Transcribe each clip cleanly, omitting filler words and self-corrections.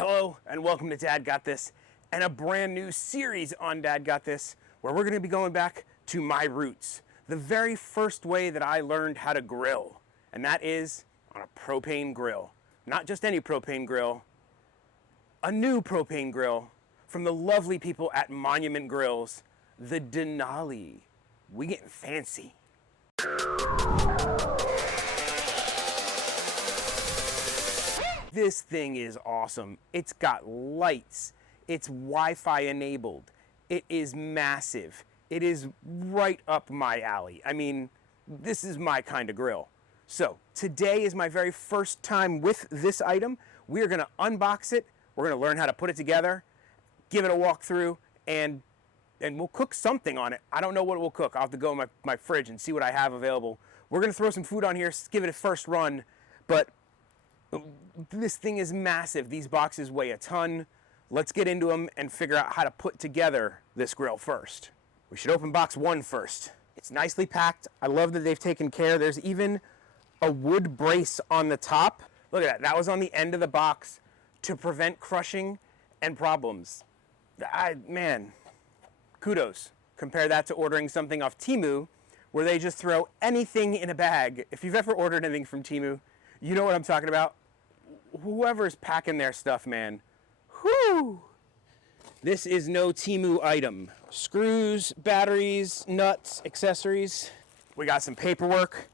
Hello and welcome to Dad Got This and a brand new series on Dad Got This where we're going to be going back to my roots. The very first way that I learned how to grill, and that is on a propane grill. Not just any propane grill, a new propane grill from the lovely people at Monument Grills, the Denali. We getting fancy. This thing is awesome. It's got lights. It's Wi-Fi enabled. It is massive. It is right up my alley. I mean, this is my kind of grill. So today is my very first time with this item. We're gonna unbox it. We're gonna learn how to put it together, give it a walkthrough, and we'll cook something on it. I don't know what we'll cook. I'll have to go in my fridge and see what I have available. We're gonna throw some food on here, give it a first run, but this thing is massive. These boxes weigh a ton. Let's get into them and figure out how to put together this grill first. We should open box one first. It's nicely packed. I love that they've taken care. There's even a wood brace on the top. Look at that. That was on the end of the box to prevent crushing and problems. Man, kudos. Compare that to ordering something off Temu where they just throw anything in a bag. If you've ever ordered anything from Temu, you know what I'm talking about. Whoever's packing their stuff, man. Whew! This is no Temu item. Screws, batteries, nuts, accessories. We got some paperwork.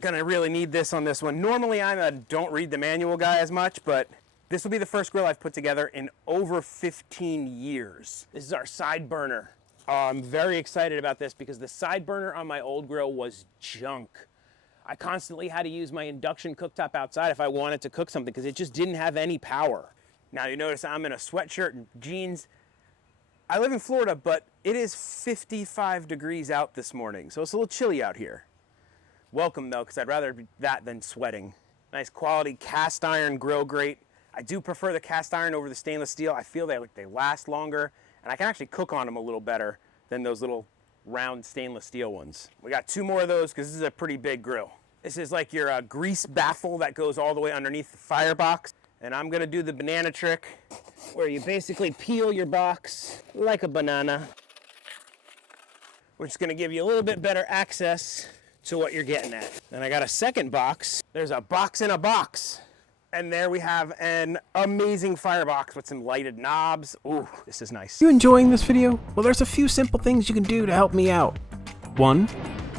Gonna really need this on this one. Normally I'm a don't read the manual guy as much, but this will be the first grill I've put together in over 15 years. This is our side burner. I'm very excited about this because the side burner on my old grill was junk. I constantly had to use my induction cooktop outside if I wanted to cook something because it just didn't have any power. Now you notice I'm in a sweatshirt and jeans. I live in Florida, but it is 55 degrees out this morning, so it's a little chilly out here. Welcome though, because I'd rather be that than sweating. Nice quality cast iron grill grate. I do prefer the cast iron over the stainless steel. I feel they last longer, and I can actually cook on them a little better than those little round stainless steel ones. We got two more of those because this is a pretty big grill. This is like your grease baffle that goes all the way underneath the firebox. And I'm gonna do the banana trick where you basically peel your box like a banana, which is gonna give you a little bit better access to what you're getting at. Then I got a second box. There's a box in a box. And there we have an amazing firebox with some lighted knobs. Ooh, this is nice. You enjoying this video? Well, there's a few simple things you can do to help me out. 1,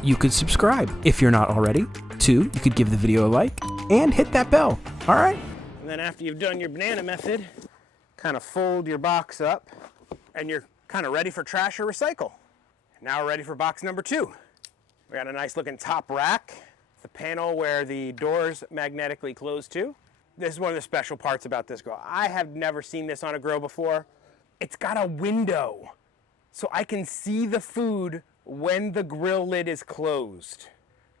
you could subscribe if you're not already. 2, you could give the video a like and hit that bell. All right? And then after you've done your banana method, kind of fold your box up and you're kind of ready for trash or recycle. Now we're ready for box number 2. We got a nice looking top rack, the panel where the doors magnetically close to. This is one of the special parts about this grill. I have never seen this on a grill before. It's got a window, so I can see the food when the grill lid is closed.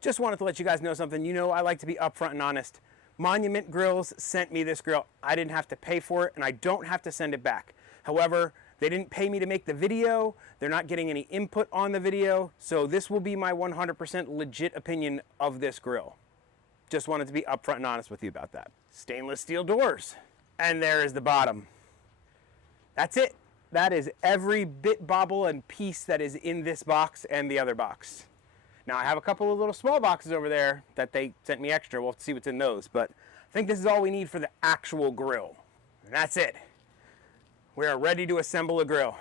Just wanted to let you guys know something. You know I like to be upfront and honest. Monument Grills sent me this grill. I didn't have to pay for it, and I don't have to send it back. However, they didn't pay me to make the video. They're not getting any input on the video, so this will be my 100% legit opinion of this grill. Just wanted to be upfront and honest with you about that. Stainless steel doors. And there is the bottom. That's it. That is every bit, bobble, and piece that is in this box and the other box. Now I have a couple of little small boxes over there that they sent me extra. We'll see what's in those, but I think this is all we need for the actual grill. And that's it. We are ready to assemble a grill.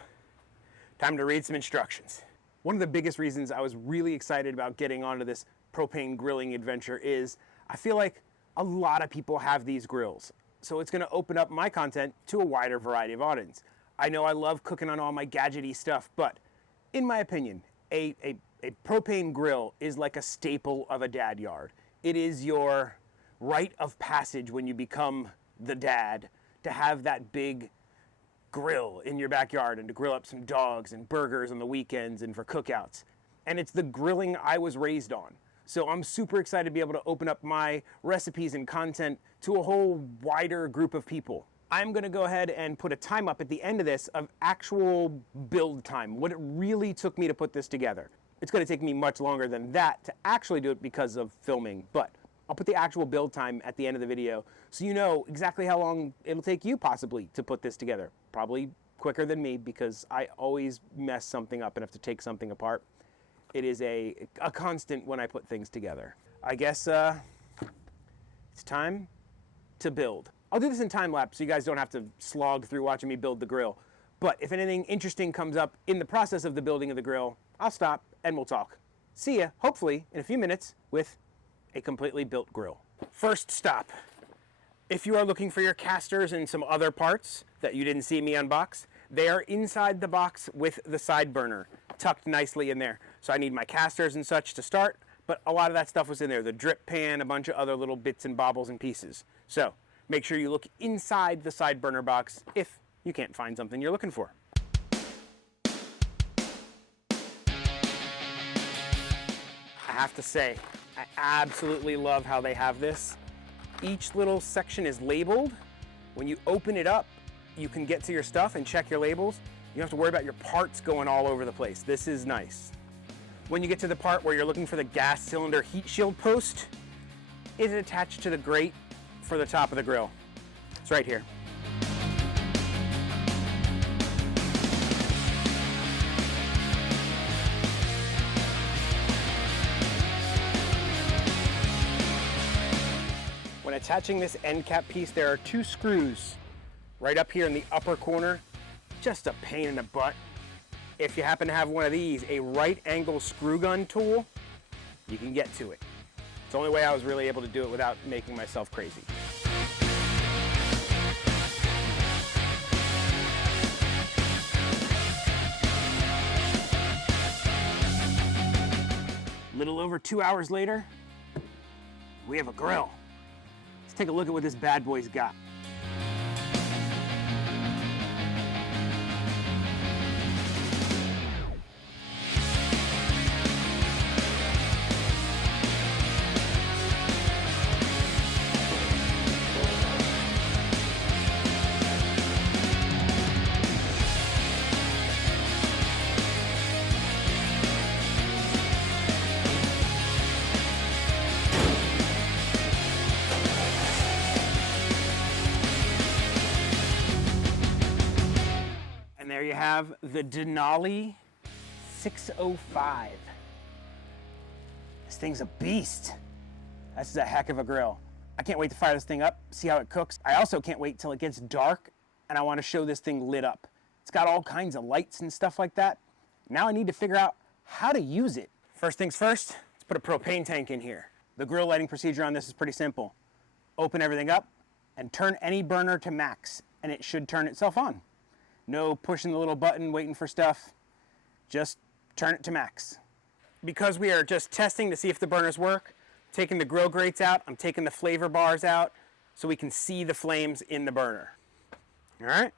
Time to read some instructions. One of the biggest reasons I was really excited about getting onto this propane grilling adventure is I feel like a lot of people have these grills. So it's gonna open up my content to a wider variety of audience. I know I love cooking on all my gadgety stuff, but in my opinion, a propane grill is like a staple of a dad yard. It is your rite of passage when you become the dad to have that big grill in your backyard and to grill up some dogs and burgers on the weekends and for cookouts. And it's the grilling I was raised on. So I'm super excited to be able to open up my recipes and content to a whole wider group of people. I'm gonna go ahead and put a time up at the end of this of actual build time, what it really took me to put this together. It's gonna take me much longer than that to actually do it because of filming, but I'll put the actual build time at the end of the video so you know exactly how long it'll take you possibly to put this together. Probably quicker than me because I always mess something up and have to take something apart. It is a constant when I put things together. I guess it's time to build. I'll do this in time lapse so you guys don't have to slog through watching me build the grill. But if anything interesting comes up in the process of the building of the grill, I'll stop and we'll talk. See ya, hopefully, in a few minutes with a completely built grill. First stop. If you are looking for your casters and some other parts that you didn't see me unbox, they are inside the box with the side burner, tucked nicely in there. So I need my casters and such to start, but a lot of that stuff was in there. The drip pan, a bunch of other little bits and bobbles and pieces. So make sure you look inside the side burner box if you can't find something you're looking for. I have to say, I absolutely love how they have this. Each little section is labeled. When you open it up, you can get to your stuff and check your labels. You don't have to worry about your parts going all over the place. This is nice. When you get to the part where you're looking for the gas cylinder heat shield post, it is attached to the grate for the top of the grill. It's right here. When attaching this end cap piece, there are 2 screws right up here in the upper corner. Just a pain in the butt. If you happen to have one of these, a right angle screw gun tool, you can get to it. It's the only way I was really able to do it without making myself crazy. A little over 2 hours later, we have a grill. Let's take a look at what this bad boy's got. And there you have the Denali 605. This thing's a beast. This is a heck of a grill. I can't wait to fire this thing up, see how it cooks. I also can't wait till it gets dark and I want to show this thing lit up. It's got all kinds of lights and stuff like that. Now I need to figure out how to use it. First things first, let's put a propane tank in here. The grill lighting procedure on this is pretty simple. Open everything up and turn any burner to max and it should turn itself on. No pushing the little button, waiting for stuff. Just turn it to max. Because we are just testing to see if the burners work, taking the grill grates out, I'm taking the flavor bars out so we can see the flames in the burner. All right?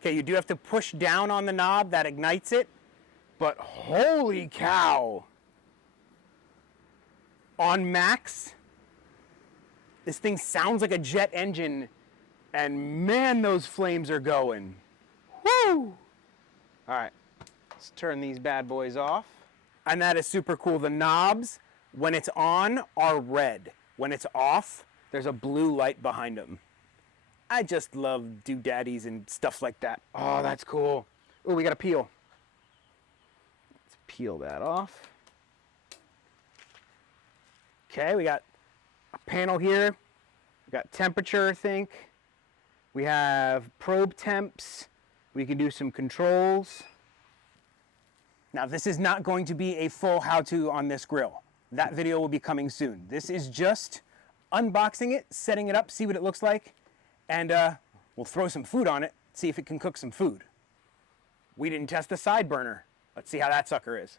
Okay, you do have to push down on the knob, that ignites it, but holy cow! On max, this thing sounds like a jet engine, and man, those flames are going. Woo! All right, let's turn these bad boys off. And that is super cool. The knobs, when it's on, are red. When it's off, there's a blue light behind them. I just love doodaddies and stuff like that. Oh, that's cool. Oh, we got to peel. Let's peel that off. Okay, we got a panel here. We got temperature, I think. We have probe temps. We can do some controls. Now, this is not going to be a full how-to on this grill. That video will be coming soon. This is just unboxing it, setting it up, see what it looks like, and we'll throw some food on it, see if it can cook some food. We didn't test the side burner. Let's see how that sucker is.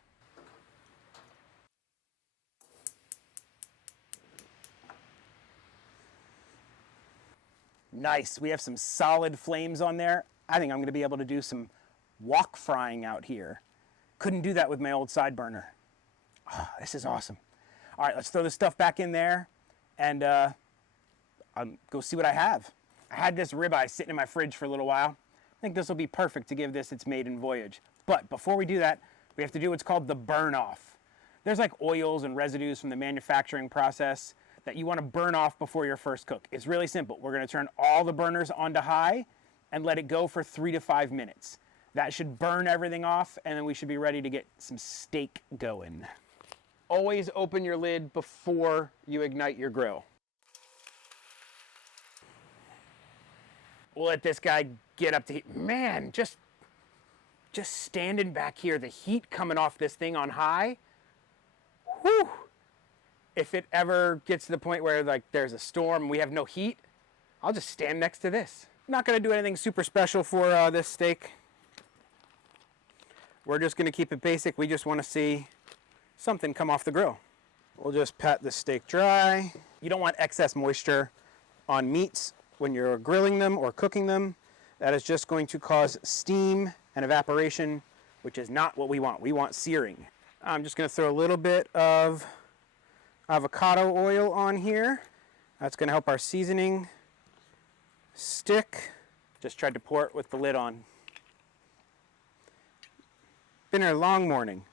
Nice, we have some solid flames on there. I think I'm gonna be able to do some wok frying out here. Couldn't do that with my old side burner. Oh, this is awesome. All right, let's throw this stuff back in there and I'll go see what I have. I had this ribeye sitting in my fridge for a little while. I think this will be perfect to give this its maiden voyage. But before we do that, we have to do what's called the burn off. There's like oils and residues from the manufacturing process that you want to burn off before your first cook. It's really simple. We're going to turn all the burners onto high and let it go for 3 to 5 minutes. That should burn everything off, and then we should be ready to get some steak going. Always open your lid before you ignite your grill. We'll let this guy get up to heat. Man, just standing back here, the heat coming off this thing on high, whew. If it ever gets to the point where like there's a storm and we have no heat, I'll just stand next to this. I'm not gonna do anything super special for this steak. We're just gonna keep it basic. We just wanna see something come off the grill. We'll just pat the steak dry. You don't want excess moisture on meats when you're grilling them or cooking them. That is just going to cause steam and evaporation, which is not what we want. We want searing. I'm just gonna throw a little bit of avocado oil on here. That's gonna help our seasoning stick. Just tried to pour it with the lid on. Been a long morning.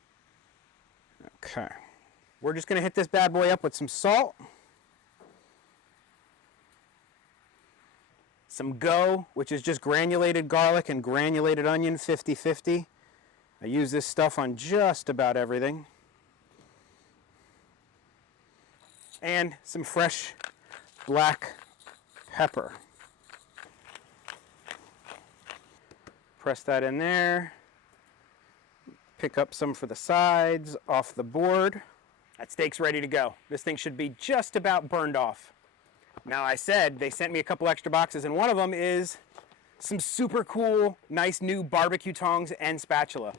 Okay. We're just gonna hit this bad boy up with some salt. Some go, which is just granulated garlic and granulated onion, 50-50. I use this stuff on just about everything. And some fresh black pepper. Press that in there. Pick up some for the sides off the board. That steak's ready to go. This thing should be just about burned off. Now I said they sent me a couple extra boxes, and one of them is some super cool, nice new barbecue tongs and spatula.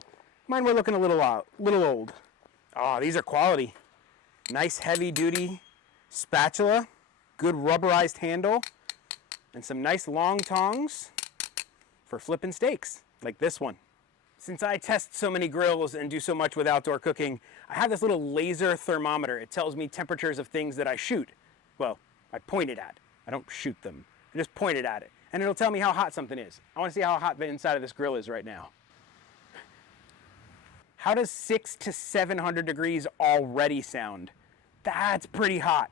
Mine were looking a little old. Oh, these are quality. Nice heavy duty spatula, good rubberized handle, and some nice long tongs for flipping steaks, like this one. Since I test so many grills and do so much with outdoor cooking, I have this little laser thermometer. It tells me temperatures of things that I shoot. Well, I point it at. I don't shoot them. I just point it at it. And it'll tell me how hot something is. I want to see how hot the inside of this grill is right now. How does 600 to 700 degrees already sound? That's pretty hot.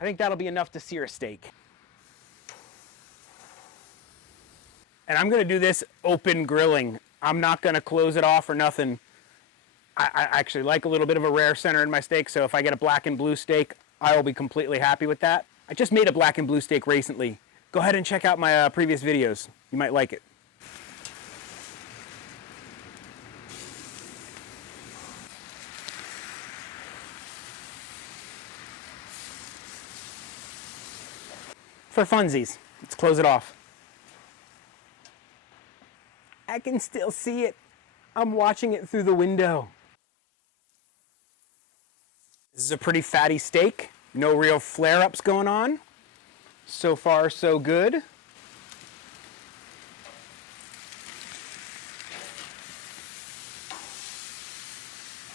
I think that'll be enough to sear a steak. And I'm gonna do this open grilling. I'm not gonna close it off or nothing. I actually like a little bit of a rare center in my steak, so if I get a black and blue steak, I will be completely happy with that. I just made a black and blue steak recently. Go ahead and check out my previous videos. You might like it. For funsies, let's close it off. I can still see it. I'm watching it through the window. This is a pretty fatty steak. No real flare-ups going on. So far, so good.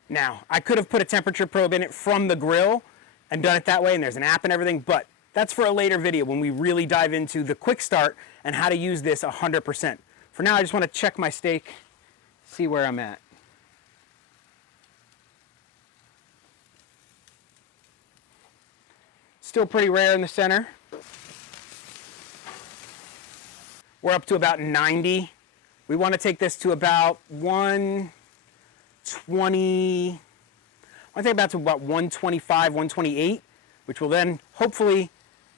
Now, I could have put a temperature probe in it from the grill and done it that way, and there's an app and everything, but that's for a later video when we really dive into the quick start and how to use this 100%. For now, I just want to check my steak, see where I'm at. Still pretty rare in the center. We're up to about 90. We want to take this to about 120. I think about 125, 128, which will then hopefully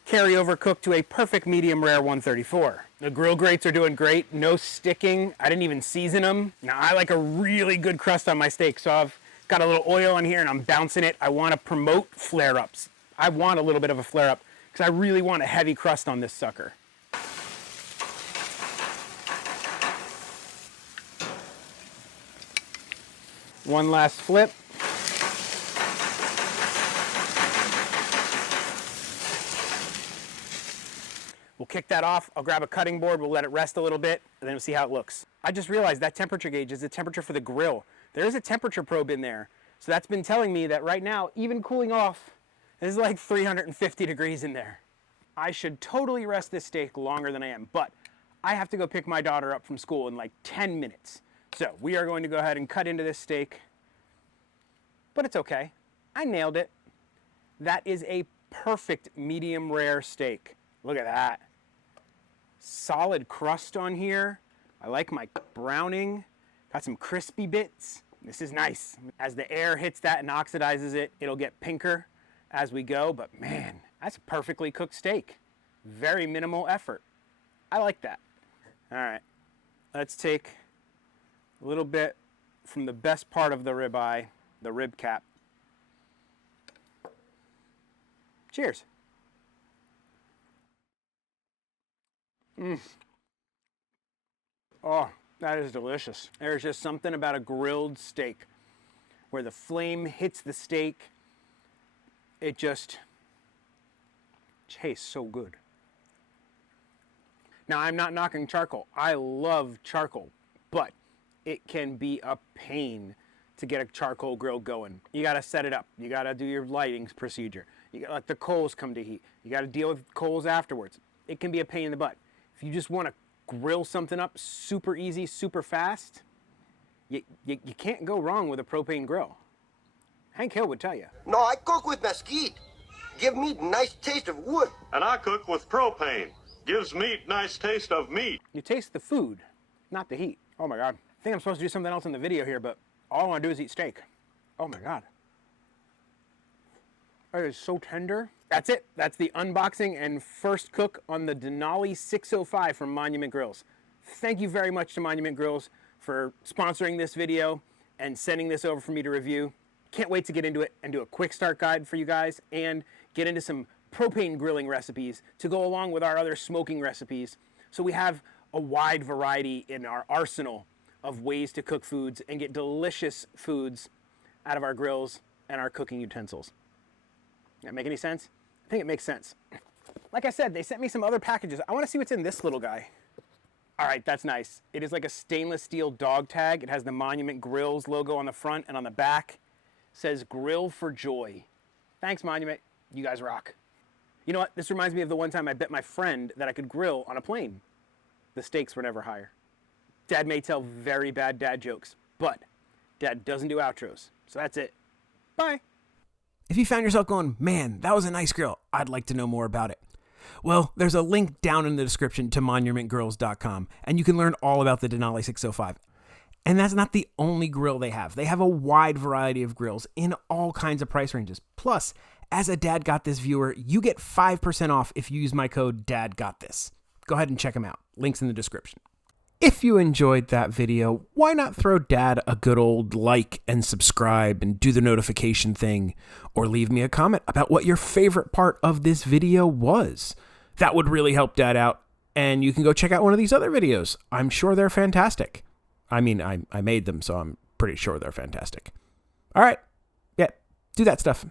carry over cook to a perfect medium rare 134. The grill grates are doing great, no sticking. I didn't even season them. Now I like a really good crust on my steak, so I've got a little oil in here and I'm bouncing it. I want to promote flare-ups. I want a little bit of a flare-up because I really want a heavy crust on this sucker. One last flip. We'll kick that off. I'll grab a cutting board. We'll let it rest a little bit, and then we'll see how it looks. I just realized that temperature gauge is the temperature for the grill. There is a temperature probe in there. So that's been telling me that right now, even cooling off, it's like 350 degrees in there. I should totally rest this steak longer than I am, but I have to go pick my daughter up from school in like 10 minutes. So we are going to go ahead and cut into this steak, but it's okay. I nailed it. That is a perfect medium rare steak. Look at that. Solid crust on here. I like my browning. Got some crispy bits. This is nice. As the air hits that and oxidizes it, it'll get pinker as we go, but man, that's a perfectly cooked steak. Very minimal effort. I like that. All right, let's take a little bit from the best part of the ribeye, the rib cap. Cheers. Oh, that is delicious. There's just something about a grilled steak where the flame hits the steak. It just tastes so good. Now, I'm not knocking charcoal. I love charcoal, but it can be a pain to get a charcoal grill going. You gotta set it up. You gotta do your lighting procedure. You gotta let the coals come to heat. You gotta deal with coals afterwards. It can be a pain in the butt. If you just wanna grill something up super easy, super fast, you can't go wrong with a propane grill. Hank Hill would tell you. No, I cook with mesquite. Give meat nice taste of wood. And I cook with propane. Gives meat nice taste of meat. You taste the food, not the heat. Oh my God. I think I'm supposed to do something else in the video here, but all I want to do is eat steak. Oh my God. That is so tender. That's it. That's the unboxing and first cook on the Denali 605 from Monument Grills. Thank you very much to Monument Grills for sponsoring this video and sending this over for me to review. Can't wait to get into it and do a quick start guide for you guys and get into some propane grilling recipes to go along with our other smoking recipes. So we have a wide variety in our arsenal of ways to cook foods and get delicious foods out of our grills and our cooking utensils. That make any sense? I think it makes sense. Like I said, they sent me some other packages. I want to see what's in this little guy. All right, that's nice. It is like a stainless steel dog tag. It has the Monument Grills logo on the front, and on the back says "Grill for Joy." Thanks, Monument. You guys rock. You know what? This reminds me of the one time I bet my friend that I could grill on a plane. The stakes were never higher. Dad may tell very bad dad jokes, but Dad doesn't do outros. So that's it. Bye. If you found yourself going, man, that was a nice grill, I'd like to know more about it. Well, there's a link down in the description to monumentgrills.com, and you can learn all about the Denali 605. And that's not the only grill they have. They have a wide variety of grills in all kinds of price ranges. Plus, as a Dad Got This viewer, you get 5% off if you use my code DADGOTTHIS. Go ahead and check them out. Links in the description. If you enjoyed that video, why not throw Dad a good old like and subscribe and do the notification thing, or leave me a comment about what your favorite part of this video was. That would really help Dad out, and you can go check out one of these other videos. I'm sure they're fantastic. I mean, I made them, so I'm pretty sure they're fantastic. All right. Yeah, do that stuff.